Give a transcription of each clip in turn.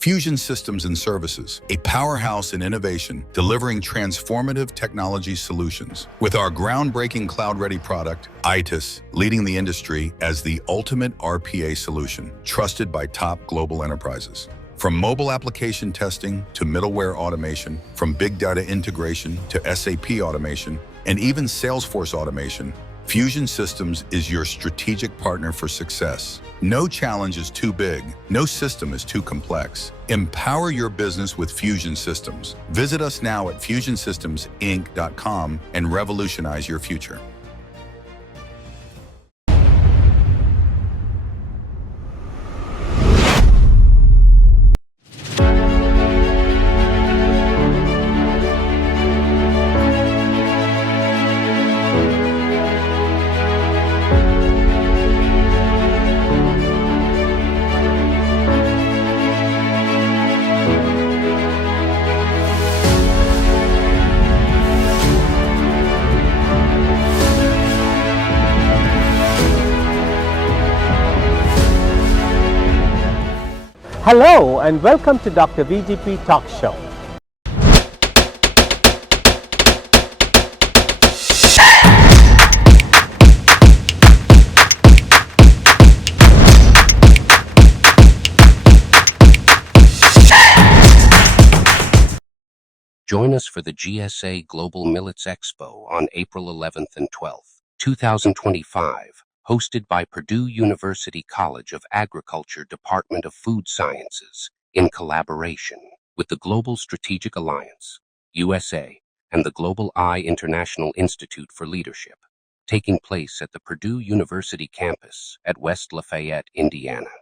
Fusion Systems and Services, a powerhouse in innovation, delivering transformative technology solutions. With our groundbreaking cloud-ready product, ITIS, leading the industry as the ultimate RPA solution, trusted by top global enterprises. From mobile application testing to middleware automation, from big data integration to SAP automation, and even Salesforce automation, Fusion Systems is your strategic partner for success. No challenge is too big. No system is too complex. Empower your business with Fusion Systems. Visit us now at fusionsystemsinc.com and revolutionize your future. Hello and welcome to Dr. VGP Talk Show. Join us for the GSA Global Millets Expo on April 11th and 12th, 2025. Hosted by Purdue University College of Agriculture Department of Food Sciences, in collaboration with the Global Strategic Alliance, USA, and the Global Eye International Institute for Leadership, taking place at the Purdue University campus at West Lafayette, Indiana.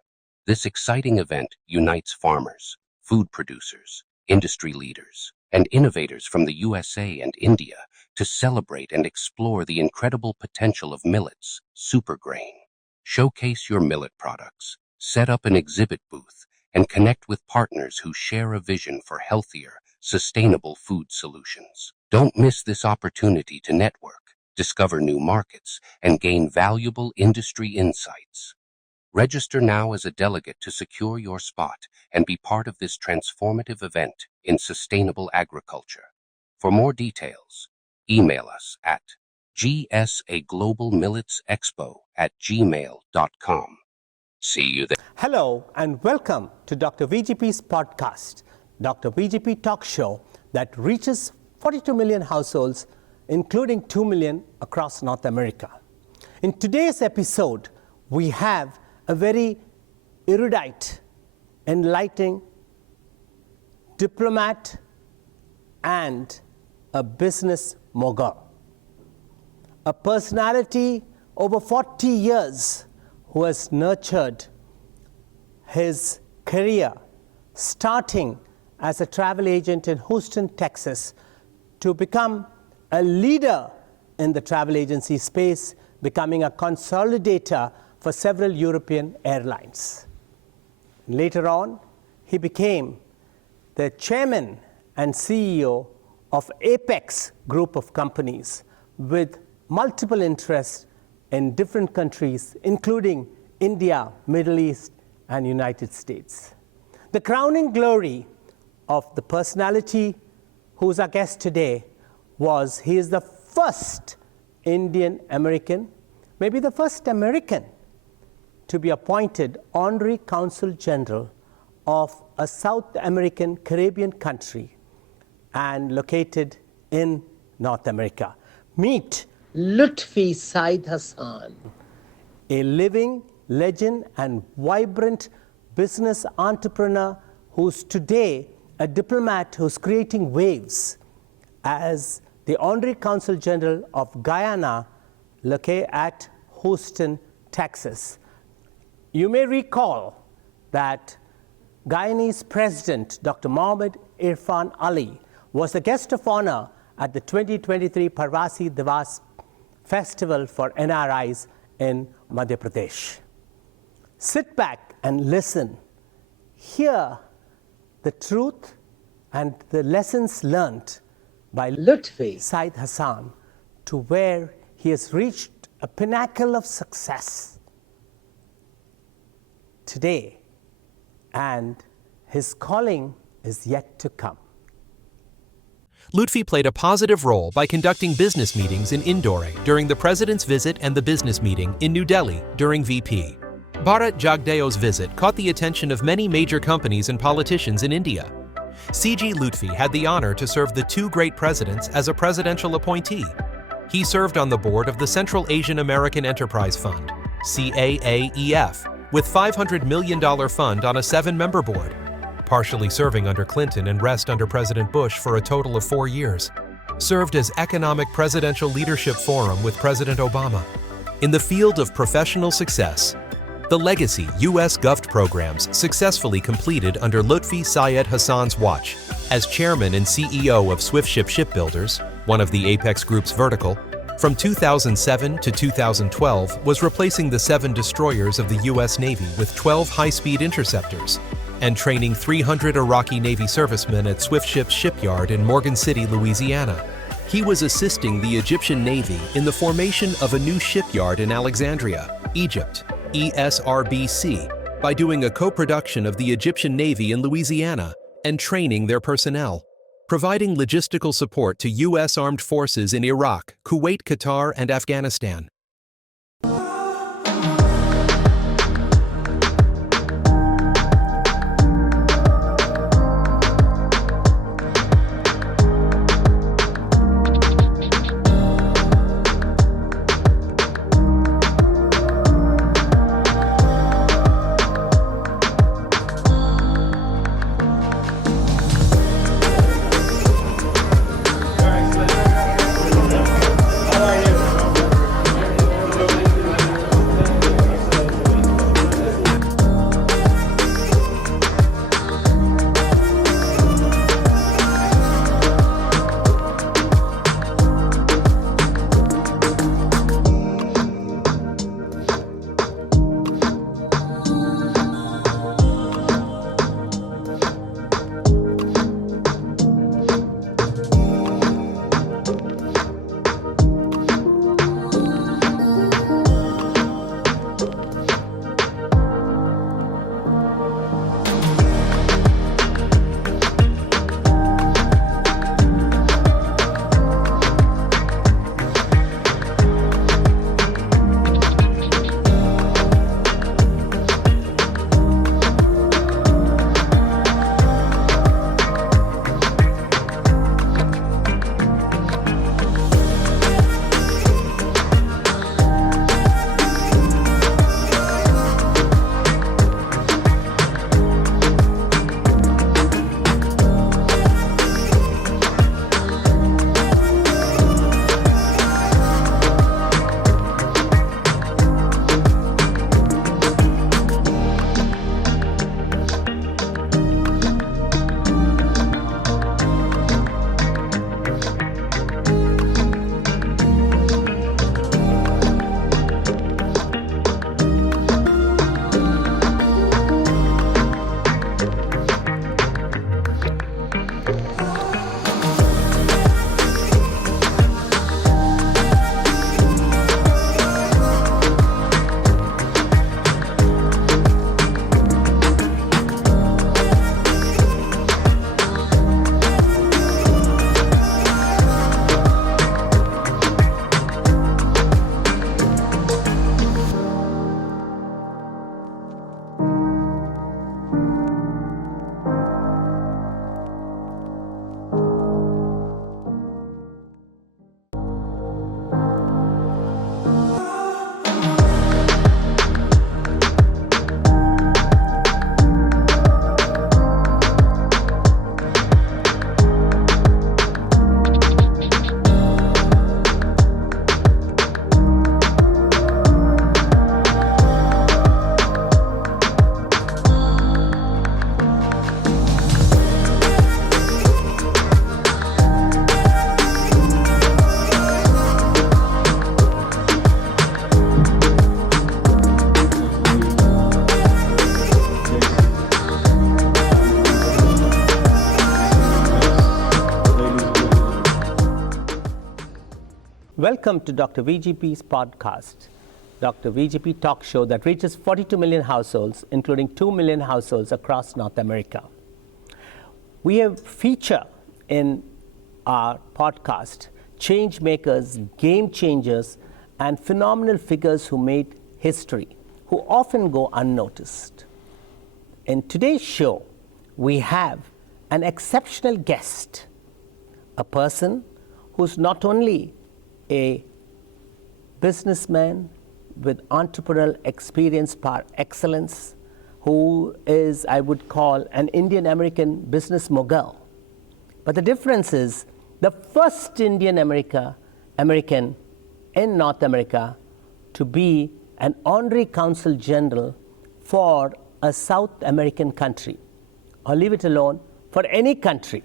This exciting event unites farmers, food producers, industry leaders, and innovators from the USA and India to celebrate and explore the incredible potential of millets, supergrain. Showcase your millet products, set up an exhibit booth, and connect with partners who share a vision for healthier, sustainable food solutions. Don't miss this opportunity to network, discover new markets, and gain valuable industry insights. Register now as a delegate to secure your spot and be part of this transformative event in sustainable agriculture. For more details, email us at gsaglobalmilletsexpo@gmail.com. See you there. Hello and welcome to Dr. VGP's podcast, Dr. VGP Talk Show that reaches 42 million households, including 2 million across North America. In today's episode, we have a very erudite, enlightening diplomat and a business mogul. A personality over 40 years who has nurtured his career, starting as a travel agent in Houston, Texas, to become a leader in the travel agency space, becoming a consolidator for several European airlines. Later on, he became the chairman and CEO of Apex Group of companies with multiple interests in different countries, including India, Middle East, and United States. The crowning glory of the personality who's our guest today was he is the first Indian American, maybe the first American, to be appointed Honorary Consul General of a South American Caribbean country and located in North America. Meet Lutfi Syed Hassan, a living legend and vibrant business entrepreneur who's today a diplomat who's creating waves as the Honorary Consul General of Guyana, located at Houston, Texas. You may recall that Guyanese President Dr. Mohammed Irfan Ali was the guest of honor at the 2023 Parvasi Divas Festival for NRIs in Madhya Pradesh. Sit back and listen. Hear the truth and the lessons learned by Lutfi Syed Hassan to where he has reached a pinnacle of success today, and his calling is yet to come. Lutfi played a positive role by conducting business meetings in Indore during the president's visit and the business meeting in New Delhi during VP. Bharat Jagdeo's visit caught the attention of many major companies and politicians in India. C.G. Lutfi had the honor to serve the two great presidents as a presidential appointee. He served on the board of the Central Asian American Enterprise Fund, CAAEF, with $500 million fund on a 7-member board, partially serving under Clinton and rest under President Bush for a total of 4 years. Served as Economic Presidential Leadership Forum with President Obama. In the field of professional success, the legacy U.S. Gov programs successfully completed under Lutfi Syed Hassan's watch as chairman and CEO of Swiftship Shipbuilders, one of the Apex Group's vertical, from 2007 to 2012 was replacing the 7 destroyers of the U.S. Navy with 12 high-speed interceptors and training 300 Iraqi Navy servicemen at Swiftship Shipyard in Morgan City, Louisiana. He was assisting the Egyptian Navy in the formation of a new shipyard in Alexandria, Egypt, ESRBC, by doing a co-production of the Egyptian Navy in Louisiana and training their personnel, providing logistical support to U.S. armed forces in Iraq, Kuwait, Qatar, and Afghanistan. Welcome to Dr. VGP's podcast, Dr. VGP talk show that reaches 42 million households, including 2 million households across North America. We have feature in our podcast change makers, game changers, and phenomenal figures who made history, who often go unnoticed. In today's show, we have an exceptional guest, a person who's not only a businessman with entrepreneurial experience par excellence, who is, I would call, an Indian American business mogul. But the difference is the first Indian American in North America to be an honorary consul general for a South American country, or leave it alone, for any country.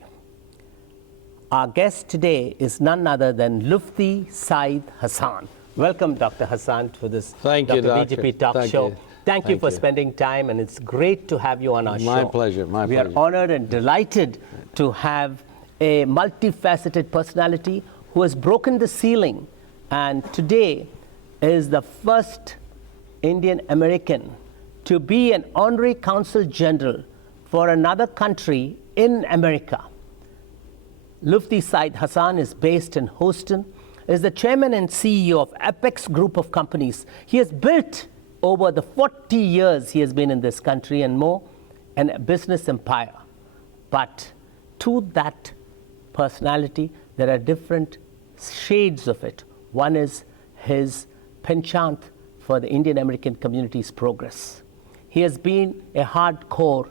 Our guest today is none other than Lutfi Syed Hassan. Welcome, Dr. Hassan, to this Thank you, Doctor. VGP Talk Show. Thank you for spending time, and it's great to have you on our show. My pleasure, my pleasure. We are honored and delighted to have a multifaceted personality who has broken the ceiling, and today is the first Indian American to be an honorary consul general for another country in America. Lutfi Syed Hassan is based in Houston, is the chairman and CEO of Apex Group of Companies. He has built over the 40 years he has been in this country and more, a business empire. But to that personality, there are different shades of it. One is his penchant for the Indian American community's progress. He has been a hardcore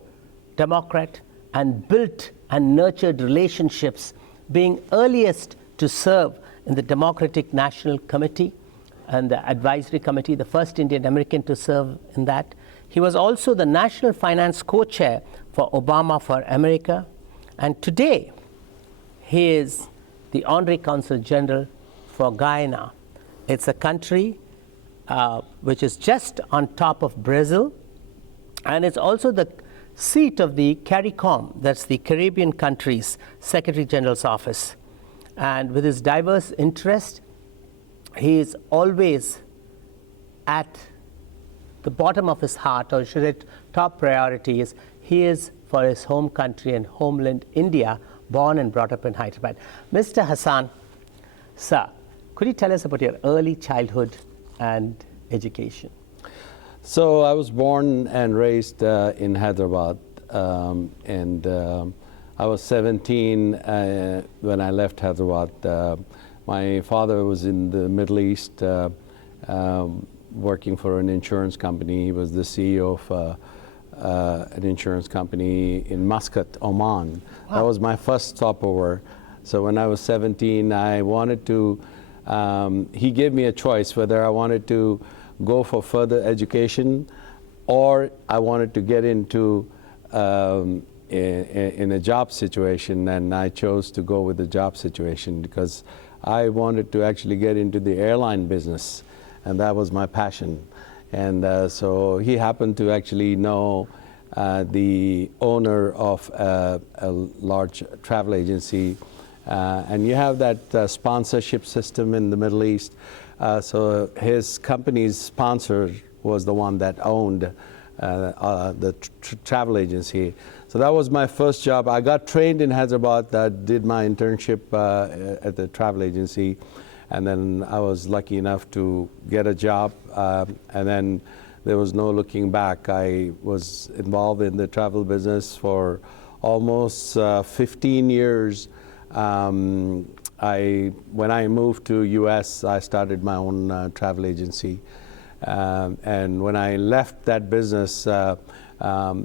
Democrat and built and nurtured relationships, being earliest to serve in the Democratic National Committee and the Advisory Committee, the first Indian American to serve in that. He was also the National Finance Co-Chair for Obama for America. And today, he is the Honorary Consul General for Guyana. It's a country which is just on top of Brazil, and it's also the seat of the CARICOM, that's the Caribbean Countries Secretary General's Office. And with his diverse interest, he is always at the bottom of his heart, or should it top priority is, he is for his home country and homeland, India, born and brought up in Hyderabad. Mr. Hassan, sir, could you tell us about your early childhood and education? So I was born and raised in Hyderabad, and I was 17 when I left Hyderabad. My father was in the Middle East working for an insurance company. He was the CEO of an insurance company in Muscat, Oman. Wow. That was my first stopover. So when I was 17, I wanted to, he gave me a choice whether I wanted to go for further education or I wanted to get into in a job situation, and I chose to go with the job situation because I wanted to actually get into the airline business, and that was my passion. And so he happened to actually know the owner of a large travel agency, and you have that sponsorship system in the Middle East. So his company's sponsor was the one that owned the travel agency. So that was my first job. I got trained in Hyderabad. I did my internship at the travel agency, and then I was lucky enough to get a job, and then there was no looking back. I was involved in the travel business for almost 15 years. When I moved to US, I started my own travel agency. And when I left that business, I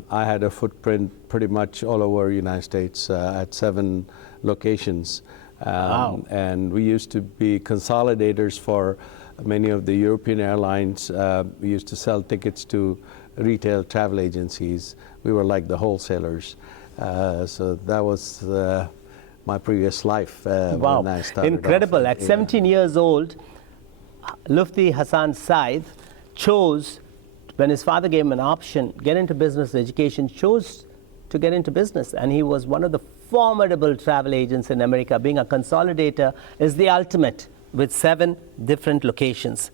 had a footprint pretty much all over the United States at 7 locations. Wow. And we used to be consolidators for many of the European airlines. We used to sell tickets to retail travel agencies. We were like the wholesalers. So that was my previous life wow. when I started. Incredible. Off. At 17 years old, Lutfi Hassan Syed chose, when his father gave him an option, get into business education, chose to get into business. And he was one of the formidable travel agents in America. Being a consolidator is the ultimate, with 7 different locations.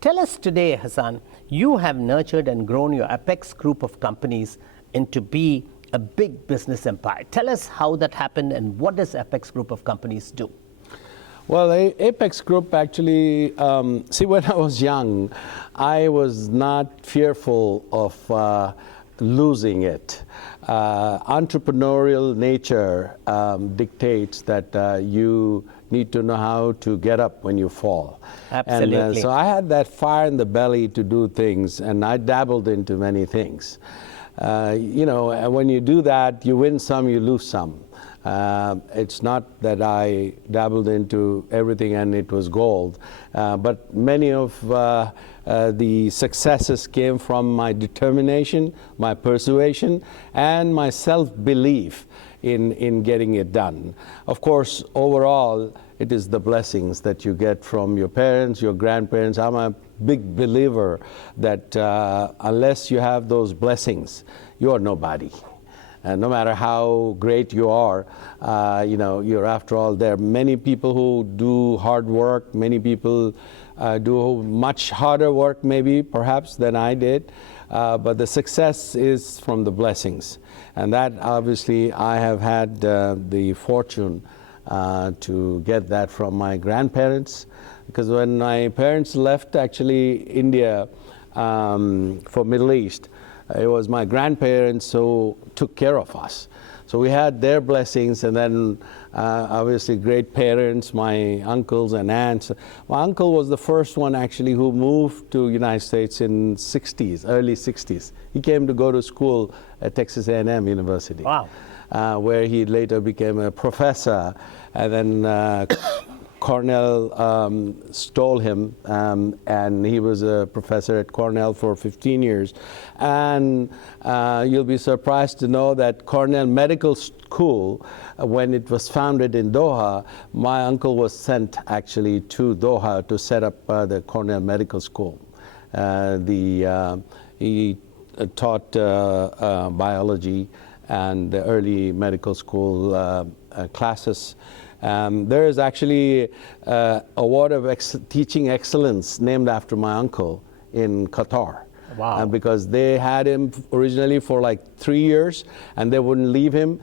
Tell us today, Hassan, you have nurtured and grown your Apex Group of Companies into be a big business empire. Tell us how that happened and what does Apex Group of companies do? Well, Apex Group actually, see, when I was young, I was not fearful of losing it. Entrepreneurial nature dictates that you need to know how to get up when you fall. Absolutely. And so I had that fire in the belly to do things, and I dabbled into many things. You know, when you do that, you win some, you lose some. It's not that I dabbled into everything and it was gold, but many of the successes came from my determination, my persuasion, and my self-belief in getting it done. Of course, overall, it is the blessings that you get from your parents, your grandparents. I'm a big believer that unless you have those blessings, you are nobody. And no matter how great you are, you know, you're after all, there are many people who do hard work, many people do much harder work maybe, perhaps, than I did, but the success is from the blessings. And that, obviously, I have had the fortune to get that from my grandparents, because when my parents left, actually, India for Middle East, it was my grandparents who took care of us. So we had their blessings, and then obviously great parents, my uncles and aunts. My uncle was the first one actually who moved to United States in early 60s. He came to go to school at Texas A&M University. Wow. Where he later became a professor, and then Cornell stole him, and he was a professor at Cornell for 15 years. And you'll be surprised to know that Cornell Medical School, when it was founded in Doha, my uncle was sent actually to Doha to set up the Cornell Medical School. He taught biology and the early medical school classes. There is actually an award of teaching excellence named after my uncle in Qatar. Wow. Because they had him originally for like 3 years, and they wouldn't leave him.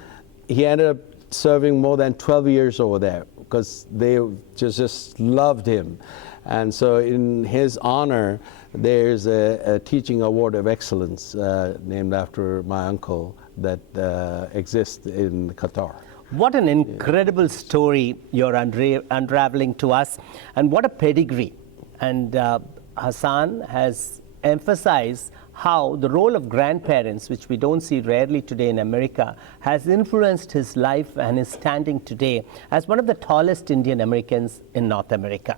He ended up serving more than 12 years over there because they just loved him. And so in his honor, there's a teaching award of excellence named after my uncle that exists in Qatar. What an incredible story you're unraveling to us, and what a pedigree. And Hassan has emphasized how the role of grandparents, which we don't see rarely today in America, has influenced his life and his standing today as one of the tallest Indian Americans in North America.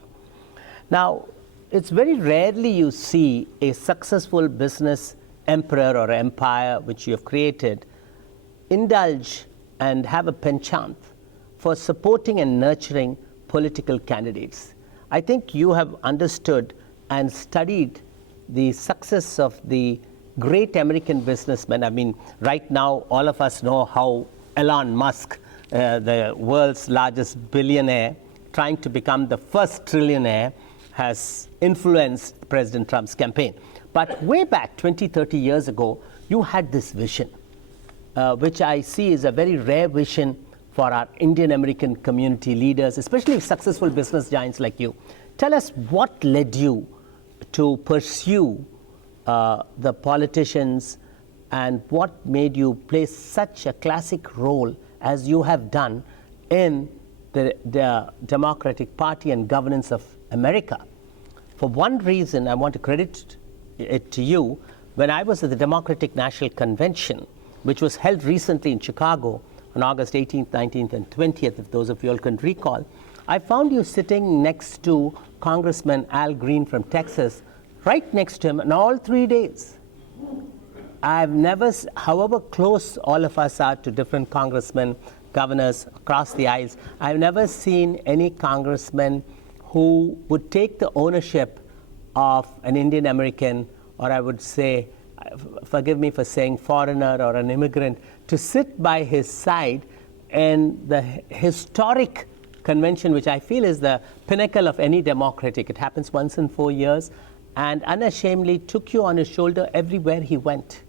Now, it's very rarely you see a successful business emperor or empire which you have created indulge and have a penchant for supporting and nurturing political candidates. I think you have understood and studied the success of the great American businessmen. I mean, right now, all of us know how Elon Musk, the world's largest billionaire, trying to become the first trillionaire, has influenced President Trump's campaign. But way back 20, 30 years ago, you had this vision, which I see is a very rare vision for our Indian American community leaders, especially successful business giants like you. Tell us what led you to pursue the politicians, and what made you play such a classic role as you have done in the Democratic Party and governance of America. For one reason, I want to credit it to you. When I was at the Democratic National Convention, which was held recently in Chicago on August 18th, 19th, and 20th, if those of you all can recall, I found you sitting next to Congressman Al Green from Texas, right next to him, on all 3 days. I've never, however close all of us are to different congressmen, governors across the aisles, I've never seen any congressman who would take the ownership of an Indian American, or I would say, forgive me for saying foreigner or an immigrant, to sit by his side in the historic convention, which I feel is the pinnacle of any democratic. It happens once in 4 years, and unashamedly took you on his shoulder everywhere he went.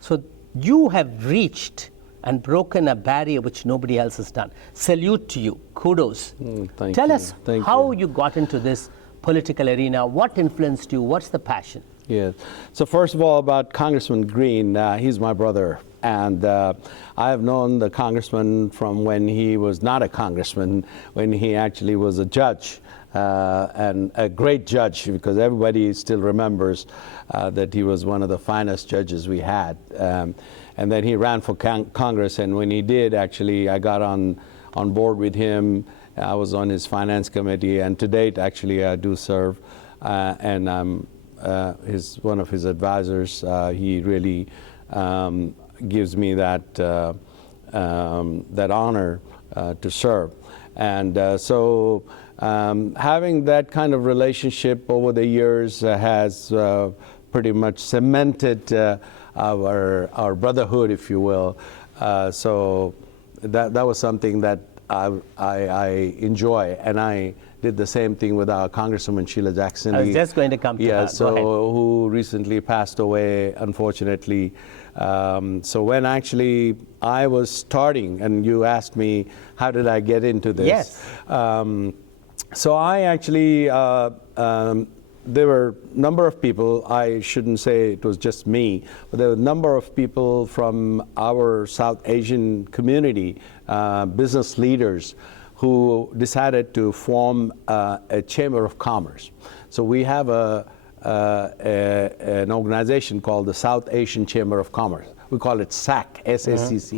So you have reached and broken a barrier which nobody else has done. Salute to you. Kudos. Thank Tell you. us Thank how you. you got into this political arena. What influenced you? What's the passion? Yes. So first of all, about Congressman Green, he's my brother. And I have known the congressman from when he was not a congressman, when he actually was a judge, and a great judge, because everybody still remembers that he was one of the finest judges we had. And then he ran for Congress, and when he did, actually, I got on board with him. I was on his finance committee, and to date, actually, I do serve, and I'm one of his advisors. He really gives me that honor to serve, and so having that kind of relationship over the years has pretty much cemented our brotherhood, if you will. So that was something that I enjoy, and I did the same thing with our Congresswoman Sheila Jackson. I was just going to come to her. So Go ahead. who recently passed away, unfortunately. So when actually I was starting, and you asked me, how did I get into this? Yes. So I actually, there were a number of people, I shouldn't say it was just me, but there were a number of people from our South Asian community, business leaders, who decided to form a Chamber of Commerce. So we have an organization called the South Asian Chamber of Commerce. We call it SACC, S-A-C-C.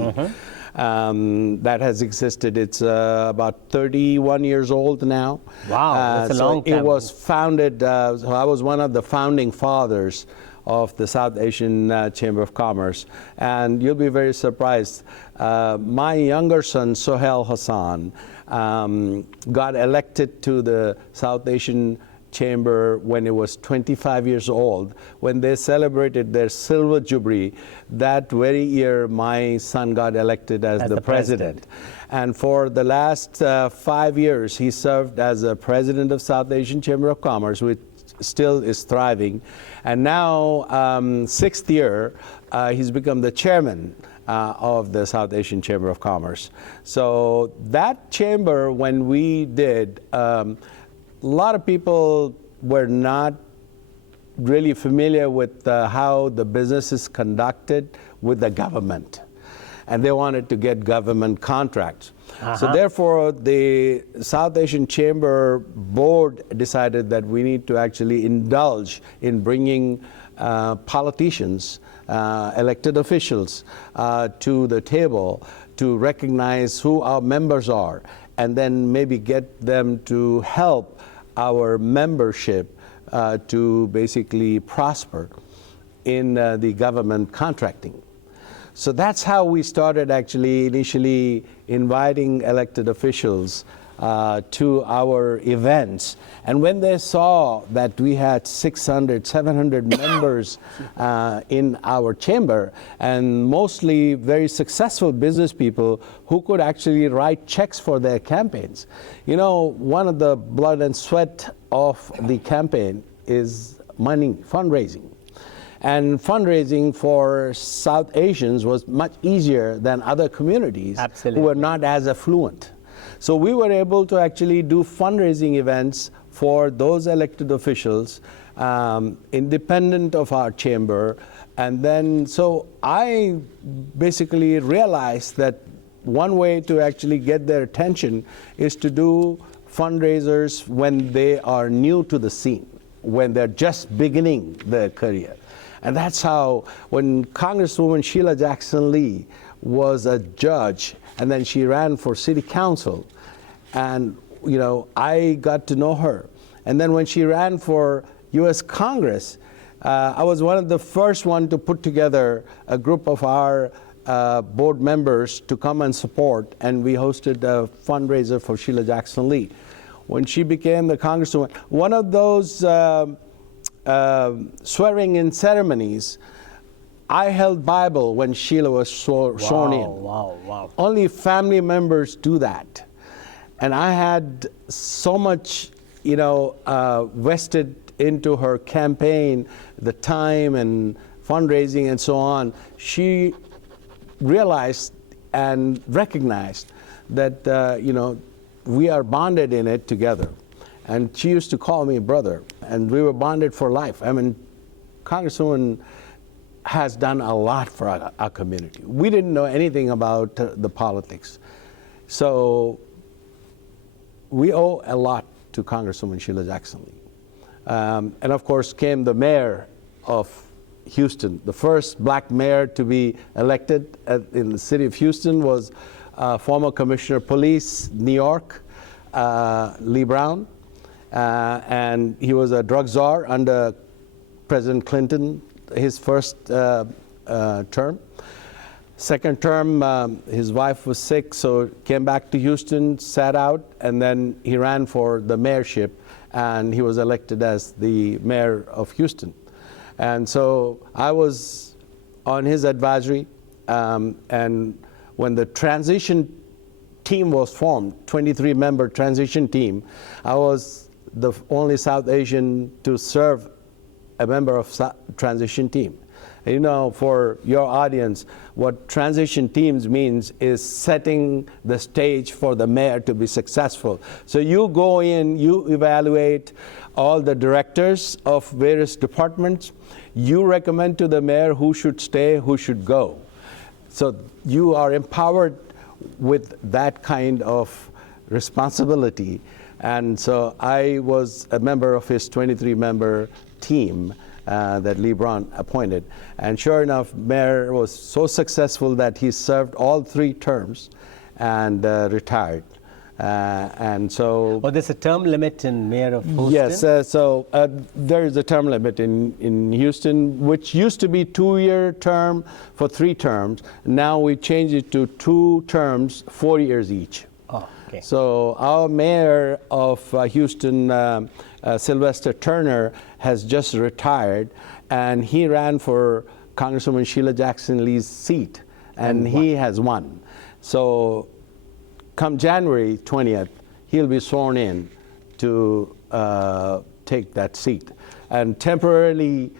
That has existed. It's about 31 years old now. Wow, that's a long time. It was founded, so I was one of the founding fathers of the South Asian Chamber of Commerce. And you'll be very surprised. My younger son, Sohail Hassan, got elected to the South Asian Chamber when he was 25 years old. When they celebrated their silver jubilee, that very year my son got elected as the president. And for the last 5 years, he served as a president of South Asian Chamber of Commerce, which still is thriving. And now, sixth year, he's become the chairman of the South Asian Chamber of Commerce. So that chamber, when we did, a lot of people were not really familiar with how the business is conducted with the government, and they wanted to get government contracts. So therefore, the South Asian Chamber Board decided that we need to actually indulge in bringing politicians, elected officials to the table to recognize who our members are, and then maybe get them to help our membership to basically prosper in the government contracting. So that's how we started actually initially inviting elected officials to our events. And when they saw that we had 600, 700 members in our chamber, and mostly very successful business people who could actually write checks for their campaigns. You know, one of the blood and sweat of the campaign is money, fundraising. And fundraising for South Asians was much easier than other communities who were not as affluent. So we were able to actually do fundraising events for those elected officials, independent of our chamber. And then, so I basically realized that one way to actually get their attention is to do fundraisers when they are new to the scene, when they're just beginning their career. And that's how, when Congresswoman Sheila Jackson Lee was a judge, and then she ran for city council, and you know, I got to know her. And then when she ran for U.S. Congress, I was one of the first one to put together a group of our board members to come and support, and we hosted a fundraiser for Sheila Jackson Lee. When she became the Congresswoman, one of those swearing-in ceremonies, I held Bible when Sheila was sworn in. Wow. Only family members do that. And I had so much, you know, vested into her campaign, the time and fundraising and so on. She realized and recognized that, we are bonded in it together. And she used to call me brother, and we were bonded for life. I mean, Congresswoman has done a lot for our community. We didn't know anything about the politics. So we owe a lot to Congresswoman Sheila Jackson Lee. And of course came the mayor of Houston. The first black mayor to be elected in the city of Houston was former Commissioner of Police, New York, Lee Brown. And he was a drug czar under President Clinton, his first term. Second term, his wife was sick, so came back to Houston, sat out, and then he ran for the mayorship, and he was elected as the mayor of Houston. And so I was on his advisory, and when the transition team was formed, 23-member transition team, I was the only South Asian to serve a member of transition team. And for your audience, what transition teams means is setting the stage for the mayor to be successful. So you go in, you evaluate all the directors of various departments, you recommend to the mayor who should stay, who should go. So you are empowered with that kind of responsibility. And so I was a member of his 23-member team that Lee Brown appointed. And sure enough, Mayor was so successful that he served all 3 terms and retired. And so... Oh, there's a term limit in Mayor of Houston? Yes, so there is a term limit in Houston, which used to be 2-year term for 3 terms. Now we changed it to 2 terms, 4 years each. Oh, okay. So our mayor of Houston, Sylvester Turner, has just retired, and he ran for Congresswoman Sheila Jackson Lee's seat, and he has won. So come January 20th, he'll be sworn in to take that seat. And temporarily,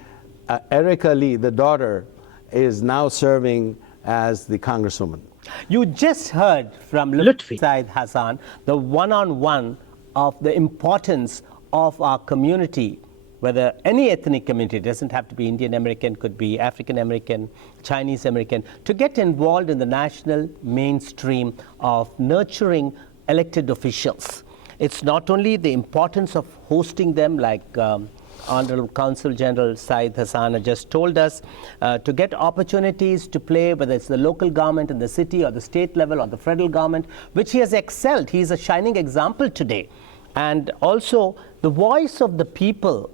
Erica Lee, the daughter, is now serving as the Congresswoman. You just heard from Lutfi Syed Hassan the one-on-one of the importance of our community, whether any ethnic community, it doesn't have to be Indian American, could be African American, Chinese American, to get involved in the national mainstream of nurturing elected officials. It's not only the importance of hosting them, like Honorable Consul General Syed Hassan has just told us, to get opportunities to play, whether it's the local government in the city or the state level or the federal government, which he has excelled. He is a shining example today. And also, the voice of the people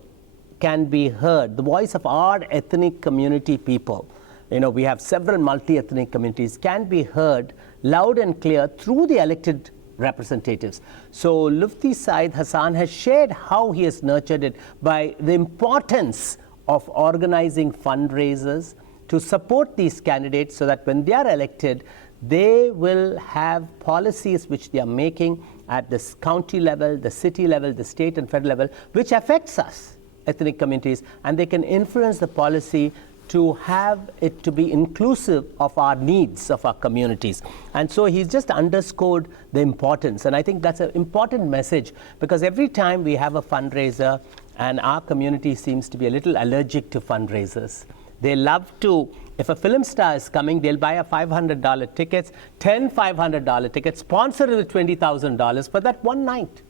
can be heard, the voice of our ethnic community people. We have several multi-ethnic communities, can be heard loud and clear through the elected representatives. So Lutfi Syed Hassan has shared how he has nurtured it by the importance of organizing fundraisers to support these candidates so that when they are elected, they will have policies which they are making at the county level, the city level, the state and federal level, which affects us, ethnic communities, and they can influence the policy to have it to be inclusive of our needs of our communities. And so he's just underscored the importance, and I think that's an important message, because every time we have a fundraiser, and our community seems to be a little allergic to fundraisers. They love to, if a film star is coming, they'll buy a $500 tickets, 10 $500 tickets, sponsored with $20,000 for that one night.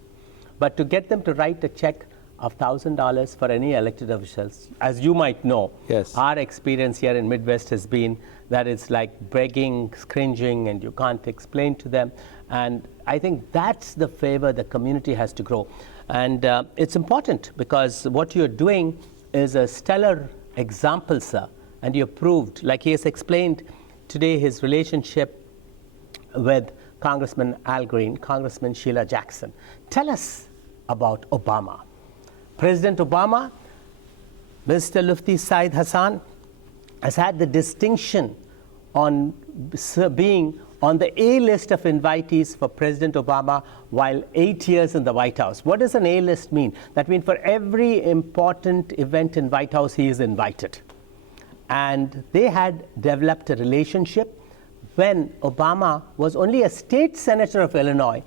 But to get them to write a check of $1,000 for any elected officials, as you might know, yes, our experience here in Midwest has been that it's like begging, cringing, and you can't explain to them. And I think that's the favor the community has to grow. And it's important, because what you're doing is a stellar example, sir, and you proved, like he has explained today, his relationship with Congressman Al Green, Congressman Sheila Jackson. Tell us about Obama. President Obama, Mr. Lutfi Syed Hassan, has had the distinction on being on the A list of invitees for President Obama while 8 years in the White House. What does an A list mean? That means for every important event in White House, he is invited. And they had developed a relationship when Obama was only a state senator of Illinois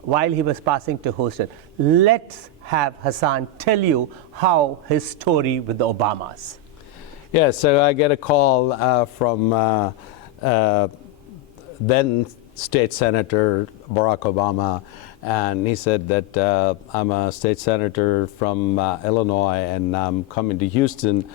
while he was passing to Houston. Let's have Hassan tell you how his story with the Obamas. Yeah, so I get a call from then State Senator Barack Obama, and he said that I'm a state senator from Illinois and I'm coming to Houston.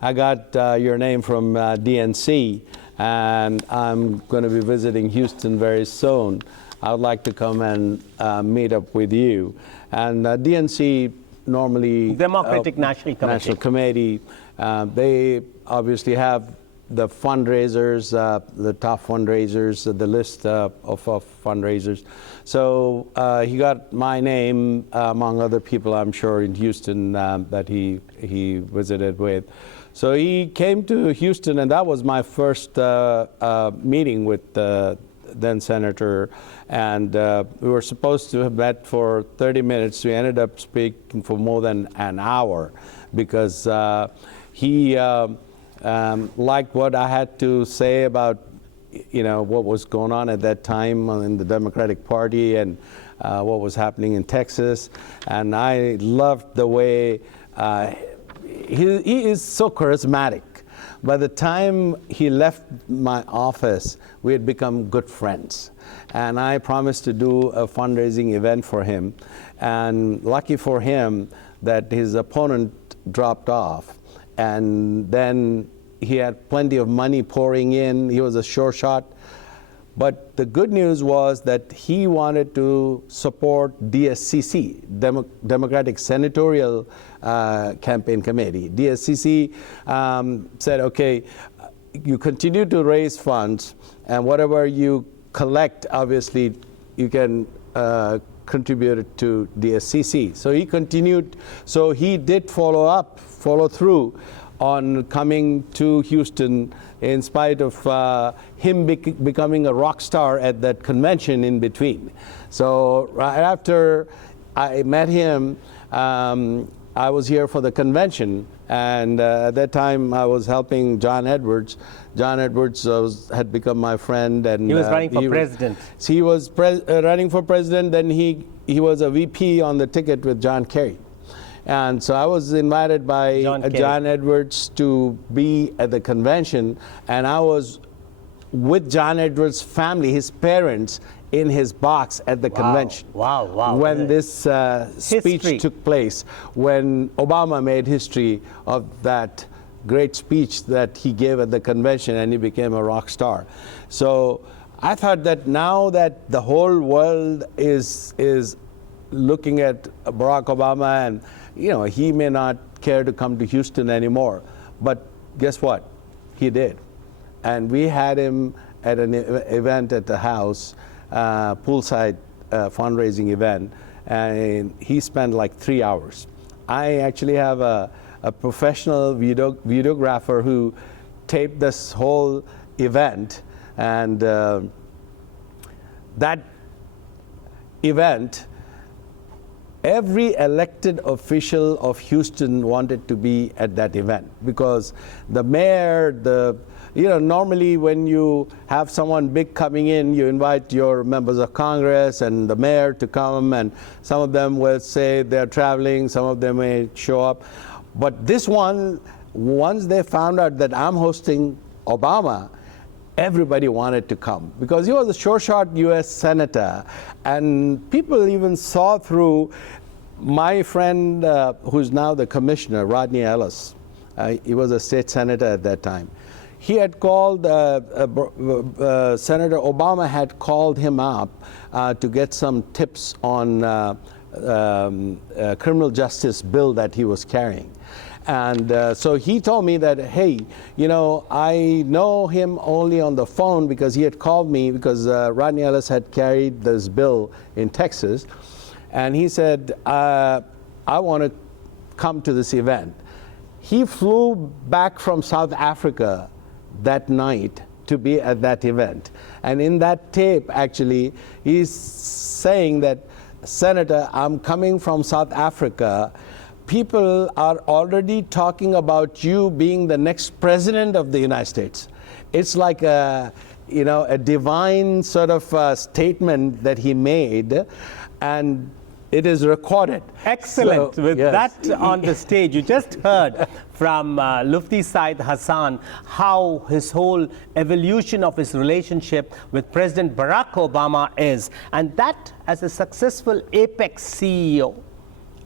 I got your name from DNC, and I'm going to be visiting Houston very soon. I would like to come and meet up with you. And DNC normally... Democratic National Committee. They obviously have the fundraisers, the top fundraisers, the list of fundraisers. So he got my name among other people, I'm sure, in Houston that he visited with. So he came to Houston, and that was my first meeting with then Senator. And we were supposed to have met for 30 minutes. We ended up speaking for more than an hour because he liked what I had to say about, what was going on at that time in the Democratic Party and what was happening in Texas. And I loved the way he is so charismatic. By the time he left my office, we had become good friends. And I promised to do a fundraising event for him. And lucky for him that his opponent dropped off. And then he had plenty of money pouring in. He was a sure shot. But the good news was that he wanted to support DSCC, Democratic Senatorial Campaign Committee. DSCC said, okay, you continue to raise funds, and whatever you collect, obviously, you can contribute it to DSCC. So he continued. So he did follow through on coming to Houston in spite of him becoming a rock star at that convention in between. So right after I met him, I was here for the convention, and at that time I was helping John Edwards. John Edwards had become my friend, and he was running for president. He was running for president. Then he was a VP on the ticket with John Kerry. And so I was invited by John Edwards to be at the convention, and I was with John Edwards' family, his parents, in his box at the convention. Wow. When this speech took place, when Obama made history of that great speech that he gave at the convention, and he became a rock star. So I thought that now that the whole world is looking at Barack Obama, and he may not care to come to Houston anymore, but guess what? He did. And we had him at an event at the house, poolside fundraising event, and he spent like 3 hours. I actually have a professional videographer who taped this whole event, and that event, every elected official of Houston wanted to be at that event because the mayor, normally when you have someone big coming in, you invite your members of Congress and the mayor to come, and some of them will say they're traveling, some of them may show up. But this one, once they found out that I'm hosting Obama, everybody wanted to come because he was a sure shot U.S. senator, and people even saw through my friend who's now the commissioner, Rodney Ellis. He was a state senator at that time. He had called, Senator Obama had called him up to get some tips on criminal justice bill that he was carrying. And so he told me that, hey, I know him only on the phone because he had called me because Rodney Ellis had carried this bill in Texas. And he said, I want to come to this event. He flew back from South Africa that night to be at that event. And in that tape, actually, he's saying that, Senator, I'm coming from South Africa. People are already talking about you being the next president of the United States. It's like a divine sort of statement that he made, and it is recorded. Excellent. So, With yes. that on the stage, you just heard from Lutfi Syed Hassan how his whole evolution of his relationship with President Barack Obama is. And that, as a successful Apex CEO,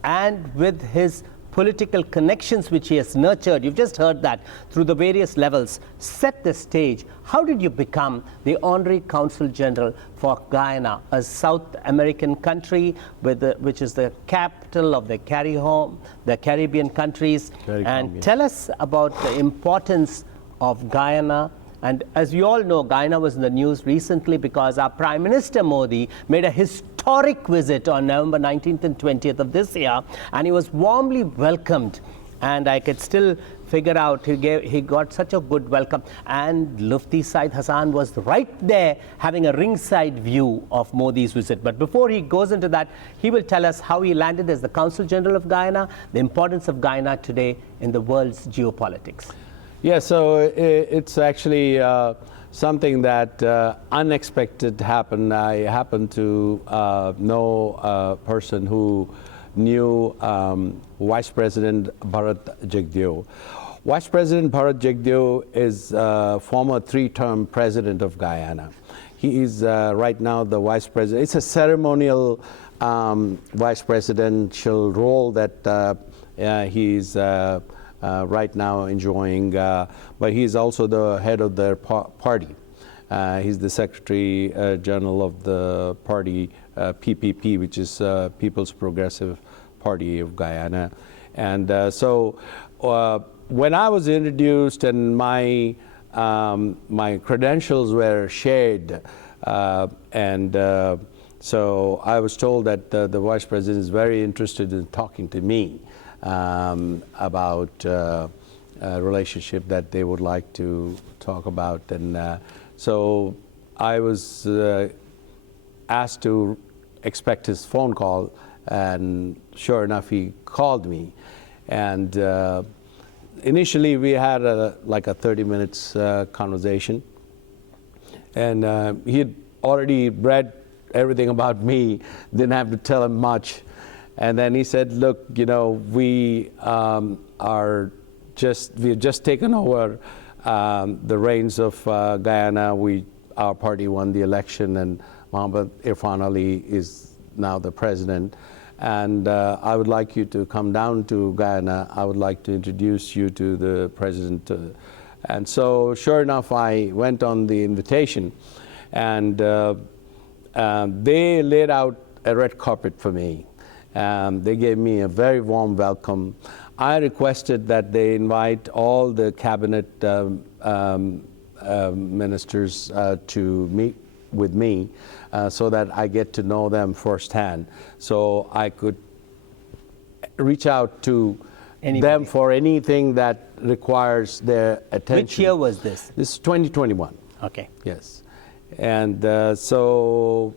and with his political connections which he has nurtured, you've just heard that through the various levels, set the stage. How did you become the Honorary Consul General for Guyana, a South American country which is the capital of the Caribbean countries? And tell us about the importance of Guyana. And as you all know, Guyana was in the news recently because our Prime Minister Modi made a historic visit on November 19th and 20th of this year, and he was warmly welcomed. And I could still figure out he got such a good welcome. And Lutfi Syed Hassan was right there having a ringside view of Modi's visit. But before he goes into that, he will tell us how he landed as the Consul General of Guyana, the importance of Guyana today in the world's geopolitics. Yeah, so it's actually something that unexpected happened. I happened to know a person who knew Vice President Bharat Jagdeo. Vice President Bharat Jagdeo is former 3-term president of Guyana. He is right now the vice president. It's a ceremonial vice presidential role that he's right now enjoying, but he's also the head of their party. He's the Secretary General of the party PPP, which is People's Progressive Party of Guyana. And so when I was introduced and my credentials were shared, so I was told that the Vice President is very interested in talking to me about a relationship that they would like to talk about. And so I was asked to expect his phone call, and sure enough, he called me. And initially, we had like a 30 minutes conversation. And he had already read everything about me, didn't have to tell him much. And then he said, look, we've just taken over the reins of Guyana. Our party won the election, and Mohammed Irfan Ali is now the president. And I would like you to come down to Guyana. I would like to introduce you to the president. And so, sure enough, I went on the invitation, and they laid out a red carpet for me. They gave me a very warm welcome. I requested that they invite all the cabinet ministers to meet with me so that I get to know them firsthand, so I could reach out to them for anything that requires their attention. Which year was this? This is 2021. Okay. Yes. And so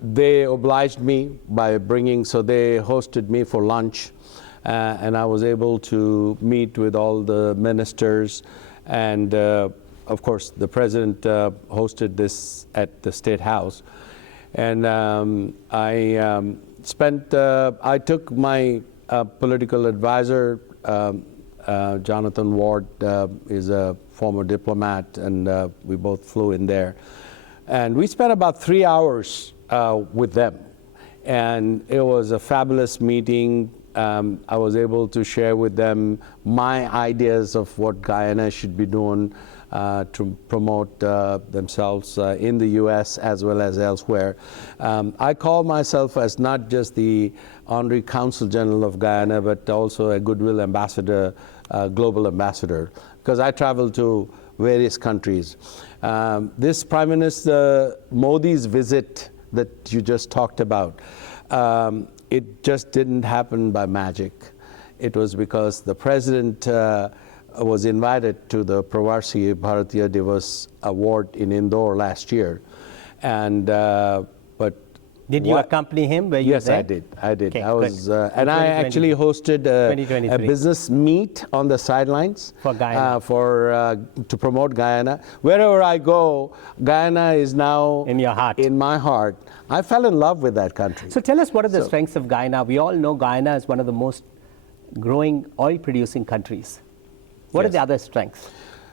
they obliged me by so they hosted me for lunch, and I was able to meet with all the ministers, and of course the president hosted this at the State House. And I took my political advisor, Jonathan Ward, is a former diplomat, and we both flew in there. And we spent about 3 hours with them. And it was a fabulous meeting. I was able to share with them my ideas of what Guyana should be doing to promote themselves in the U.S. as well as elsewhere. I call myself as not just the Honorary Consul General of Guyana, but also a Goodwill Ambassador, Global Ambassador, because I travel to various countries. This Prime Minister Modi's visit that you just talked about, it just didn't happen by magic. It was because the President was invited to the Pravarsi Bharatiya Divas Award in Indore last year. And but Did you accompany him? Were you Yes, there? I did. I did. Okay, I was, good. and I actually hosted a 2023. business meet on the sidelines For Guyana. to promote Guyana. Wherever I go, Guyana is now In your heart. In my heart. I fell in love with that country. So tell us, what are the strengths of Guyana? We all know Guyana is one of the most growing oil-producing countries. What are Yes. the other strengths?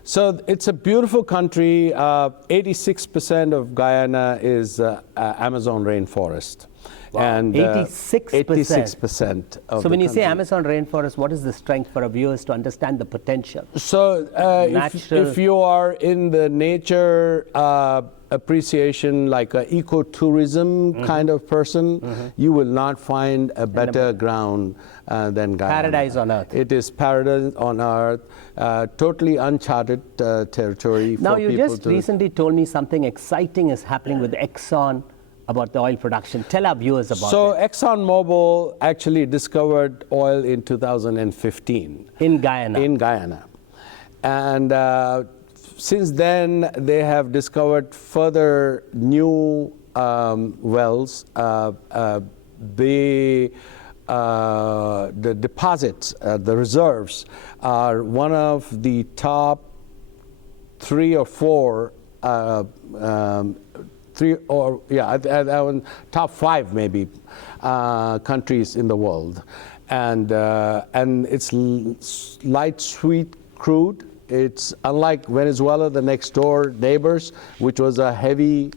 So it's a beautiful country. 86% of Guyana is Amazon rainforest. Wow. And 86%. 86% of So when the you say country. Amazon rainforest, what is the strength for our viewers to understand the potential? So Natural- if you are in the nature appreciation, like an ecotourism kind of person, you will not find a better ground than Guyana. Paradise on earth. It is paradise on earth, totally uncharted territory Now, for you people just to... recently told me something exciting is happening with Exxon about the oil production. Tell our viewers about So it. ExxonMobil actually discovered oil in 2015. In Guyana. In Guyana. And since then, they have discovered further new wells. The deposits, the reserves, are one of the top 3 or 4 top 5 maybe countries in the world, and it's light sweet crude. It's unlike Venezuela, the next door neighbors, which was a heavy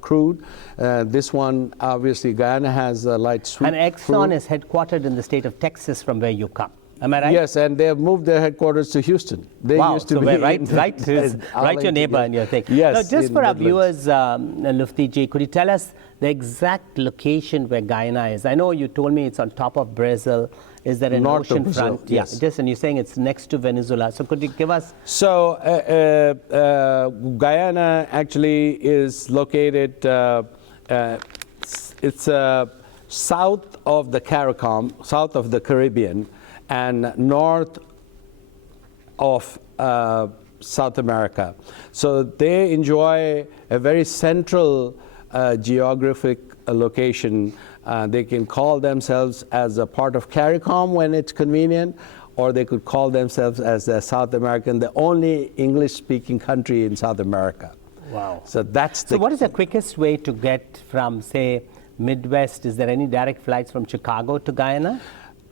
crude. This one, obviously, Guyana has a light sweet And Exxon crude. is headquartered in the state of Texas, from where you come. Am I right? Yes, and they have moved their headquarters to Houston. They Wow, used to so be we're right in- right your neighbor and your thing. Yes, Now, just in for our Midlands. viewers, Lutfi ji, could you tell us the exact location where Guyana is? I know you told me it's on top of Brazil. Is there an North of ocean Brazil, front? yes. Yeah, just, and you're saying it's next to Venezuela. So could you give us... So Guyana actually is located, it's south of the CARICOM, south of the Caribbean, and north of South America. So they enjoy a very central geographic location. They can call themselves as a part of CARICOM when it's convenient, or they could call themselves as a South American, the only English-speaking country in South America. Wow. So that's the... So what is the quickest way to get from, say, Midwest? Is there any direct flights from Chicago to Guyana?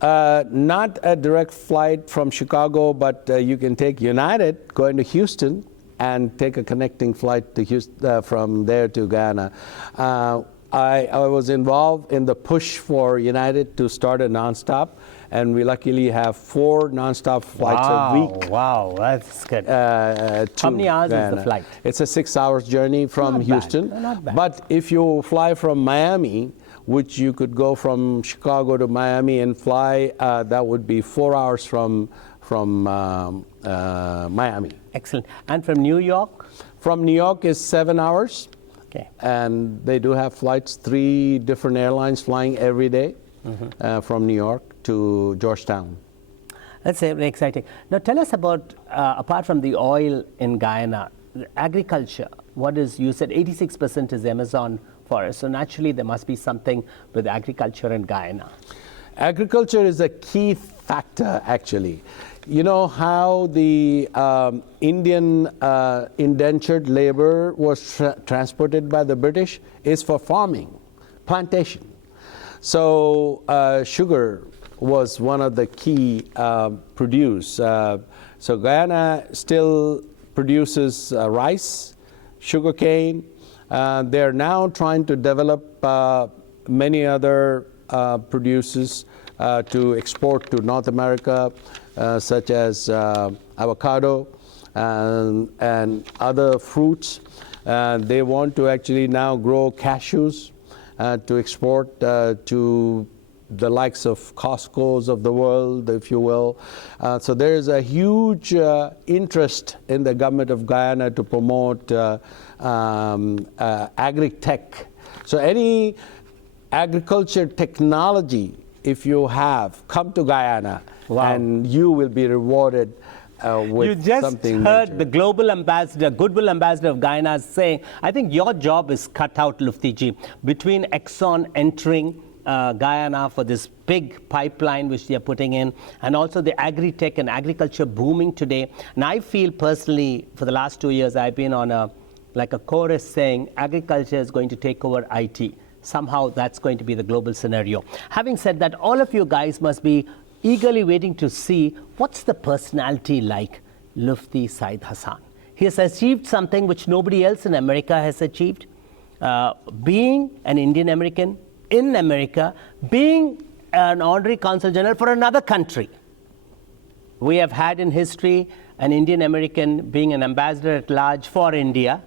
Not a direct flight from Chicago, but you can take United going to Houston and take a connecting flight to Houston, from there to Guyana. I was involved in the push for United to start a nonstop, and we luckily have 4 nonstop flights a week. Wow, that's good. To How many hours is Guyana. the flight? It's a 6-hour journey from Not bad. Houston. No, not bad. But if you fly from Miami, which you could go from Chicago to Miami and fly, that would be 4 hours from Miami. Excellent. And from New York? From New York is 7 hours. Okay. And they do have flights, 3 different airlines flying every day from New York to Georgetown. That's very exciting. Now tell us about, apart from the oil in Guyana, agriculture. What is, you said 86% is Amazon forest, so naturally there must be something with agriculture in Guyana. Agriculture is a key factor, actually. You know how the Indian indentured labor was transported by the British is for farming, plantation. So sugar was one of the key produce. So Guyana still produces rice, sugarcane. They're now trying to develop many other produces to export to North America, such as avocado and other fruits. They want to actually now grow cashews to export to the likes of Costco's of the world, if you will. So there is a huge interest in the government of Guyana to promote agri-tech. So any agriculture technology, if you have, come to Guyana, Wow. and you will be rewarded with You just something heard major. the global ambassador, goodwill ambassador of Guyana saying, I think your job is cut out, Lutfi ji, between Exxon entering Guyana for this big pipeline which they are putting in, and also the agri-tech and agriculture booming today. And I feel personally, for the last 2 years, I've been on a chorus saying agriculture is going to take over IT. Somehow that's going to be the global scenario. Having said that, all of you guys must be eagerly waiting to see what's the personality like Lutfi Syed Hassan. He has achieved something which nobody else in America has achieved. Being an Indian American in America, being an honorary consul general for another country. We have had in history an Indian American being an ambassador at large for India,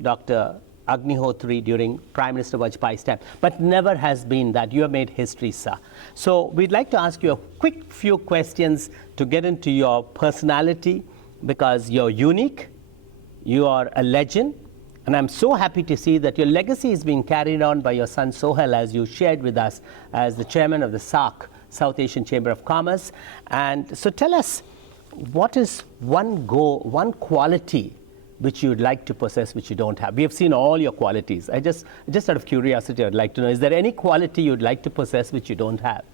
Dr. Agnihotri during Prime Minister Vajpayee's time, but never has been that. You have made history, sir. So we'd like to ask you a quick few questions to get into your personality, because you're unique, you are a legend, and I'm so happy to see that your legacy is being carried on by your son Sohail, as you shared with us as the chairman of the SAC, South Asian Chamber of Commerce. And so tell us, what is one quality which you would like to possess, which you don't have? We have seen all your qualities. Just out of curiosity, I'd like to know, is there any quality you'd like to possess which you don't have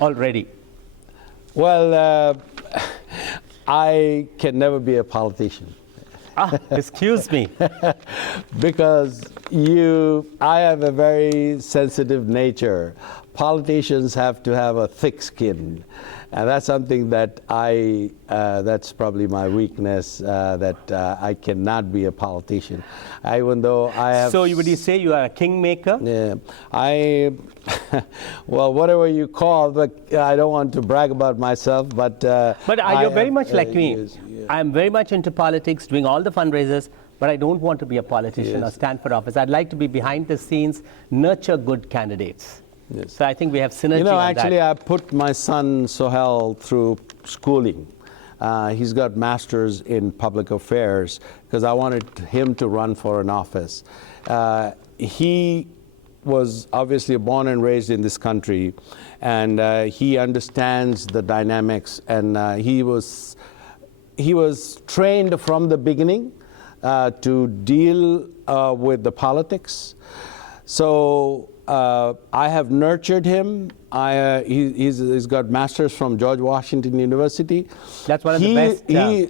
already? Well, I can never be a politician. Excuse me. Because I have a very sensitive nature. Politicians have to have a thick skin. And that's something that that's probably my weakness, that I cannot be a politician. Even though I have... So would you say you are a kingmaker? Yeah, well, whatever you call, but I don't want to brag about myself, but... you're very much like me. Yes, yeah. I'm very much into politics, doing all the fundraisers, but I don't want to be a politician or stand for office. I'd like to be behind the scenes, nurture good candidates. Yes. So I think we have synergy. Actually, I put my son Sohail through schooling. He's got masters in public affairs because I wanted him to run for an office. He was obviously born and raised in this country, and he understands the dynamics, and he was trained from the beginning to deal with the politics. So I have nurtured him. He's got masters from George Washington University. That's one of the best.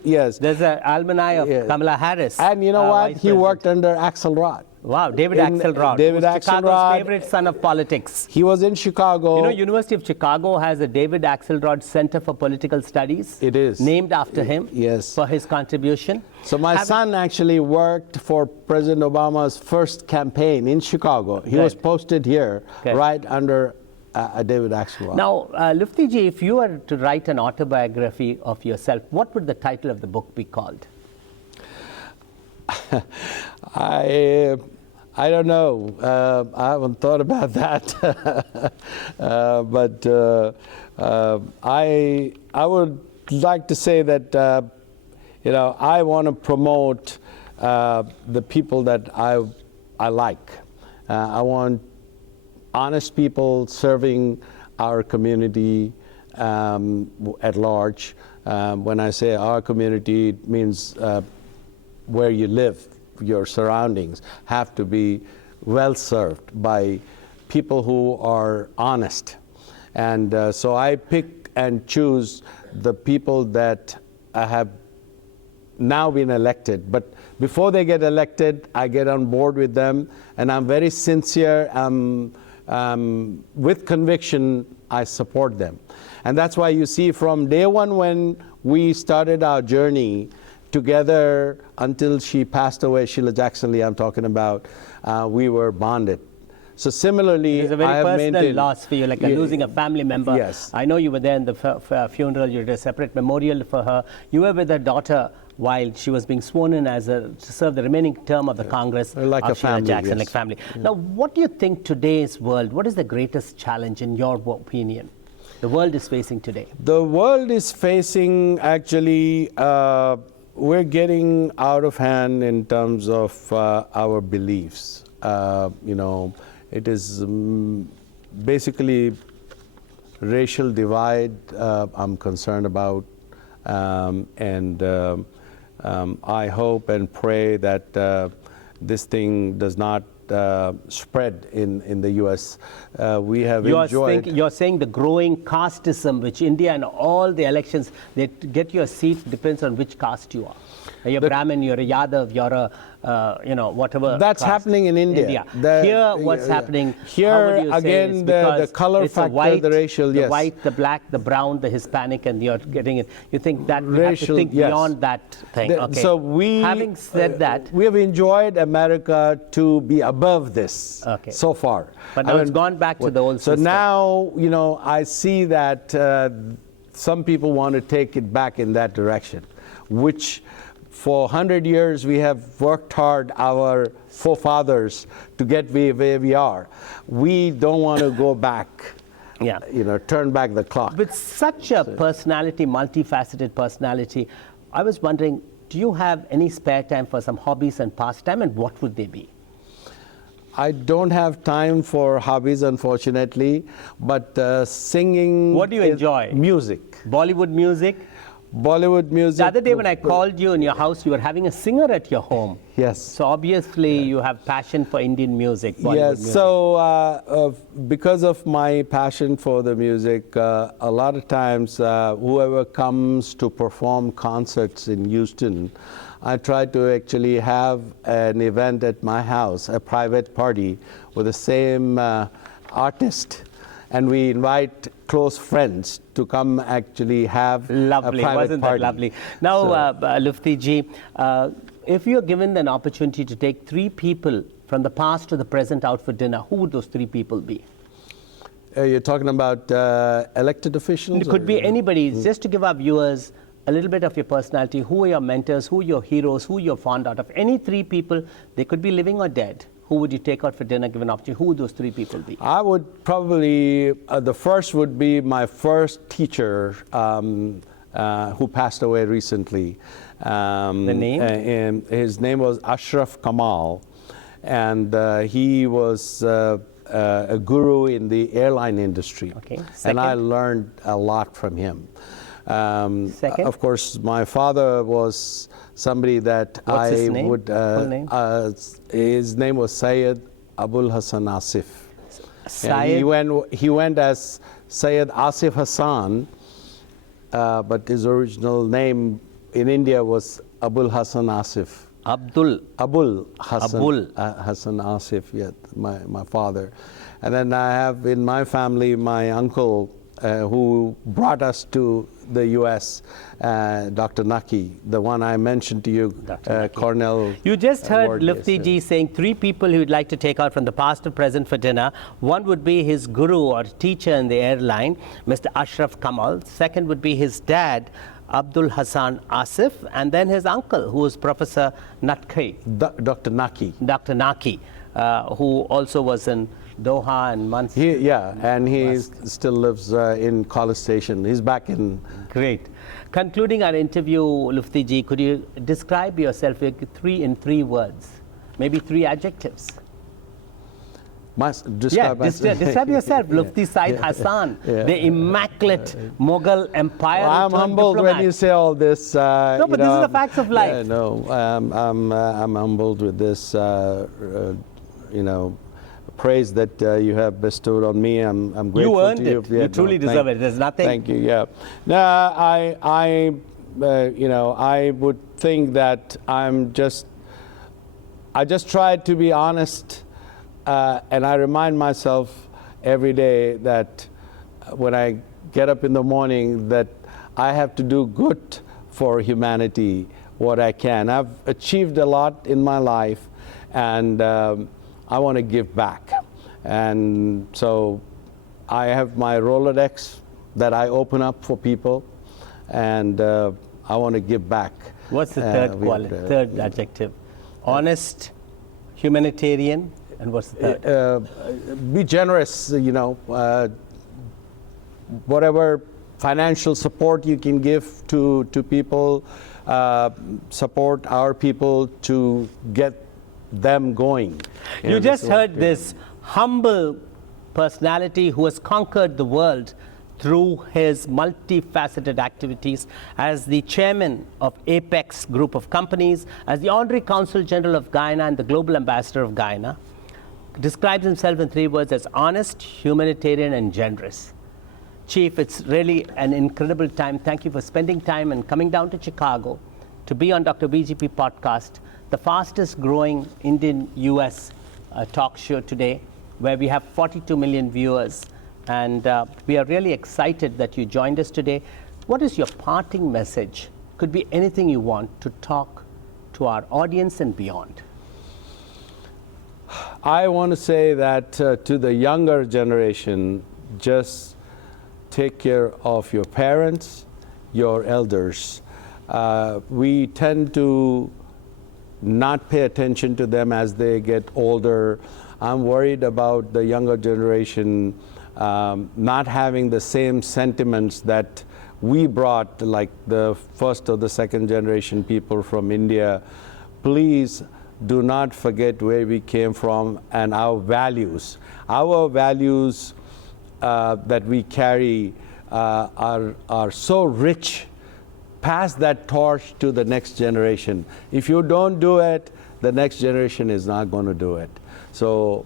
Yes. There's an alumni of Kamala Harris. And you know what? He worked under Axelrod. Wow, David Axelrod. David who's Axelrod. Chicago's favorite son of politics. He was in Chicago. You know, University of Chicago has a David Axelrod Center for Political Studies. It is. Named after him. Yes. For his contribution. So my son actually worked for President Obama's first campaign in Chicago. He was posted here, right under David Axelrod. Now, Lutfi ji, if you were to write an autobiography of yourself, what would the title of the book be called? I don't know. I haven't thought about that. But I would like to say that I want to promote the people that I like. I want honest people serving our community at large. When I say our community, it means where you live. Your surroundings have to be well served by people who are honest. And so I pick and choose the people that have now been elected. But before they get elected, I get on board with them, and I'm very sincere. With conviction, I support them. And that's why you see from day one when we started our journey together until she passed away, Sheila Jackson Lee I'm talking about, we were bonded. So similarly, it's a very personal loss for you, like losing a family member. Yes. I know you were there in the funeral, you did a separate memorial for her. You were with her daughter while she was being sworn in to serve the remaining term of the Congress like of a Sheila family, Jackson, yes. like family. Now, what do you think today's world, what is the greatest challenge in your opinion the world is facing today? The world is facing actually we're getting out of hand in terms of our beliefs. It is basically racial divide I'm concerned about. I hope and pray that this thing does not spread in the U.S. We have enjoyed. You're saying the growing casteism, which India and all the elections, they get your seat depends on which caste you are. You're Brahmin, you're a Yadav, you're a whatever. That's caste. happening in India. Here, what's happening? Here again, the color factor, white, the racial, the yes. white, the black, the brown, the Hispanic, and you're getting it. You think that we have to Racial, think yes. beyond that thing. Okay. So having said that, we have enjoyed America to be above this so far. But now it's gone back to the old system. So now, I see that some people want to take it back in that direction, which for 100 years we have worked hard, our forefathers, to get where we are. We don't want to go back, turn back the clock. With such a personality, multifaceted personality, I was wondering, do you have any spare time for some hobbies and pastime, and what would they be? I don't have time for hobbies, unfortunately, but singing. What do you enjoy? Music. Bollywood music? Bollywood music. The other day when I called you in your house, you were having a singer at your home. Yes. So obviously you have passion for Indian music, Bollywood yes. music. So because of my passion for the music, a lot of times whoever comes to perform concerts in Houston, I try to actually have an event at my house, a private party with the same artist. And we invite close friends to come actually have lovely. a private Wasn't party. That lovely? Now, Lutfi ji, if you're given an opportunity to take 3 people from the past to the present out for dinner, who would those 3 people be? You're talking about elected officials? It could be anybody. Just to give our viewers a little bit of your personality, who are your mentors, who are your heroes, who you're fond out of. Any 3 people, they could be living or dead. Who would you take out for dinner, given opportunity? Who would those 3 people be? I would probably, the first would be my first teacher who passed away recently. The name? And his name was Ashraf Kamal. And he was a guru in the airline industry. Okay. And I learned a lot from him. Second? Of course, my father was somebody that What's his I name? would. Full name? His name was Syed Abul Hassan Asif. Syed? And he went as Syed Asif Hassan, but his original name in India was Abul Hassan Asif. Abul Hassan, Hassan Asif, yeah, my father. And then I have in my family my uncle who brought us to the U.S., Dr. Naki, the one I mentioned to you, Cornell. You just heard Award, Lutfi ji saying 3 people he would like to take out from the past to present for dinner. One would be his guru or teacher in the airline, Mr. Ashraf Kamal. Second would be his dad, Abdul Hassan Asif, and then his uncle, who is Professor Natkhi. Dr. Naki. Dr. Naki, who also was in Doha and Muncie. And he still lives in College Station. He's back in. Great. Concluding our interview, Lutfi ji, could you describe yourself in 3 words, maybe 3 adjectives? Describe yourself, Lutfi Syed Hassan, the immaculate Mughal Empire. Well, I'm humbled diplomat. when you say all this. No, but this is the facts of life. I'm humbled with this, praise that you have bestowed on me. I'm grateful you earned to you. it. You truly deserve it. There's nothing. Thank you. Yeah. No, I would think that I just try to be honest, and I remind myself every day that when I get up in the morning that I have to do good for humanity, what I can. I've achieved a lot in my life, and I want to give back. And so I have my Rolodex that I open up for people, and I want to give back. What's the third quality, third adjective? Honest, humanitarian, and what's the third? Be generous, whatever financial support you can give to people, support our people to get them going. You just heard this humble personality who has conquered the world through his multifaceted activities as the chairman of Apex Group of Companies, as the Honorary Consul General of Guyana and the Global Ambassador of Guyana, describes himself in 3 words as honest, humanitarian, and generous. Chief, it's really an incredible time. Thank you for spending time and coming down to Chicago to be on Dr. VGP Podcast, the fastest growing Indian-US talk show today, where we have 42 million viewers. And we are really excited that you joined us today. What is your parting message? Could be anything you want to talk to our audience and beyond. I want to say that to the younger generation, just take care of your parents, your elders. We tend to not pay attention to them as they get older. I'm worried about the younger generation not having the same sentiments that we brought, like the first or the second generation people from India. Please do not forget where we came from and our values. Our values that we carry are so rich. Pass that torch to the next generation. If you don't do it, the next generation is not going to do it. So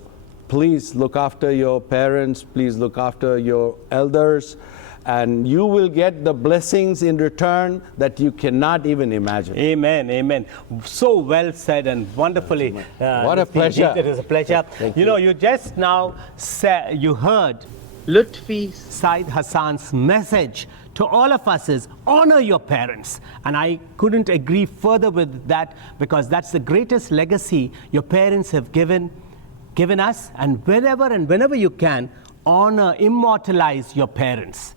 please look after your parents, please look after your elders, and you will get the blessings in return that you cannot even imagine. Amen, amen. So well said and wonderfully. What a pleasure. It is a pleasure. You know, you just now said, you heard Lutfi Syed Hassan's message to all of us is honor your parents. And I couldn't agree further with that, because that's the greatest legacy your parents have given us. And whenever you can, honor, immortalize your parents.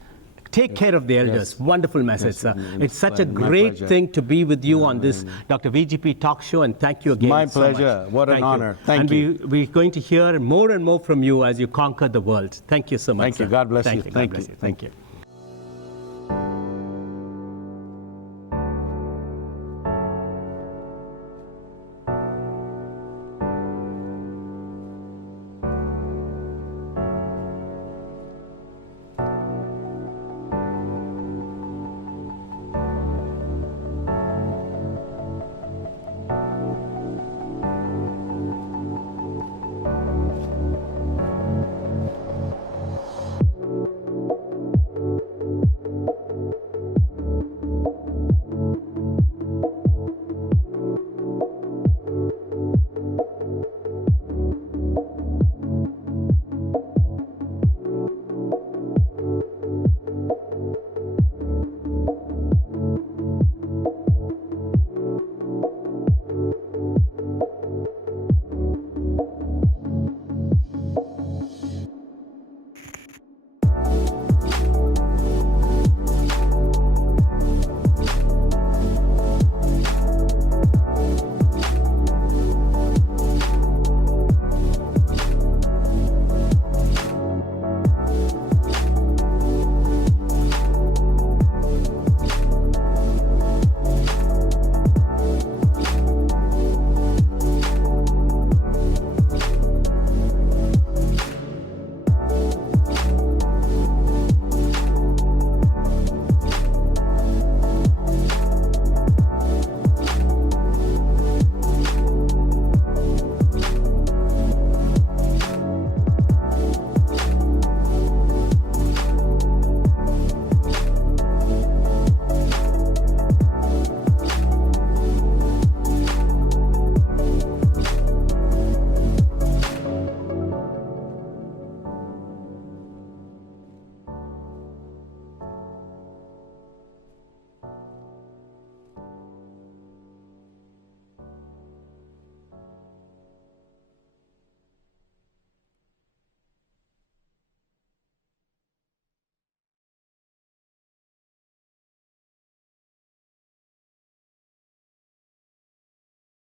Take care of the elders. Yes. Wonderful message, sir. It's such a great thing to be with you on this Dr. VGP talk show, and thank you again. My so pleasure. much. What an honor. Thank you. And we're going to hear more and more from you as you conquer the world. Thank you so much. Thank you. Sir. God bless you. God bless you. Thank you.